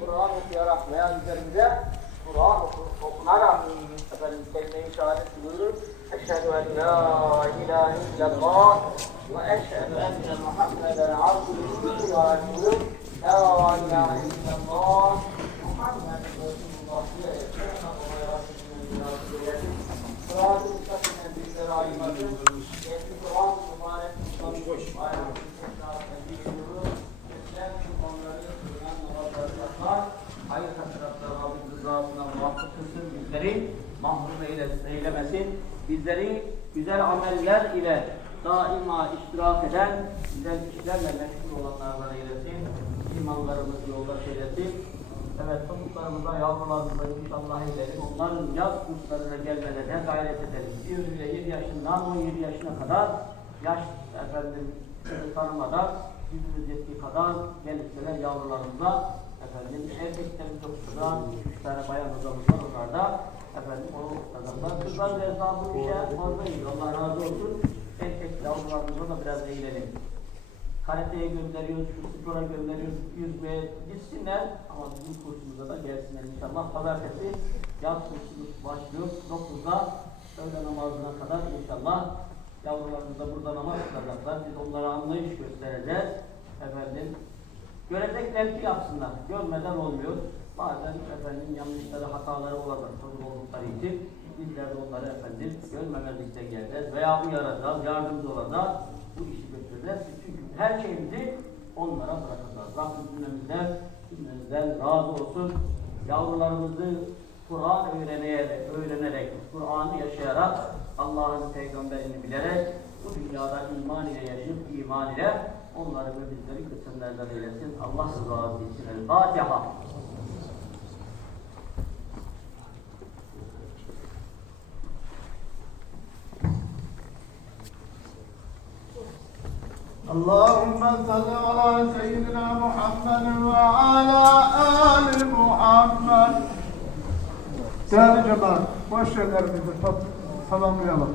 dünya üzerinde Kur'an oku- okunarak efendim kelime-i şehadet buyurur. Eşhedü en la ilahe illallah ve eşhedü enne Muhammeden abdühü ve rasuluhu. La ilahe illallah mahrum eyle- eylemesin. Bizleri güzel ameller ile daima iştirak eden, güzel işlerle meşgul olanlardan eylesin. İmanlarımızı yoldaş eylesin. Evet, çocuklarımıza, yavrularımıza inşallah edelim. Onların yaz kurslarına gelmelerine gayret edelim. Bir ile 7 yaşından 17 yaşına kadar yaş efendim tanımadan gücümüz yettiği kadar gelirseler yavrularımıza efendim erkeklerimiz okutudan üç tane bayan hocamız var onlarda efendim o kazanlar. Kızlar da hesabı işe fazla iyi. Allah razı olsun. Erkek yavrularımıza da biraz eğlenelim. Karateye gönderiyoruz, şu spora gönderiyoruz, yüzmeye gitsinler ama bizim kursumuza da gelsinler inşallah. Pazartesi yaz kursumuz başlıyor. 9'da öğle namazına kadar inşallah yavrularımız da burada namaz kılacaklar. Biz onlara anlayış göstereceğiz. Efendim, görecekler ki yapsınlar. Görmeden olmuyor. Bazen efendim yanlışları, hataları olacak çocuk oldukları için bizler de onları efendim görmemezlikten geleceğiz veya uyaracağız, yardımcı olacağız. Bu işi götüreceğiz. Çünkü her şeyimizi onlara bırakacağız. Rabbim cümlemizden, cümlemizden razı olsun. Yavrularımızı Kur'an öğrenerek, öğrenerek, Kur'an'ı yaşayarak, Allah'ın peygamberini bilerek, bu dünyada iman ile yaşayıp iman ile onları ve bizleri kısımlardan eylesin. Allah rızası için. El Fatiha. اللهم صل على سيدنا محمد وعلى آل محمد Değerli cemaat, boş yerlerimizi top- tamamlayalım.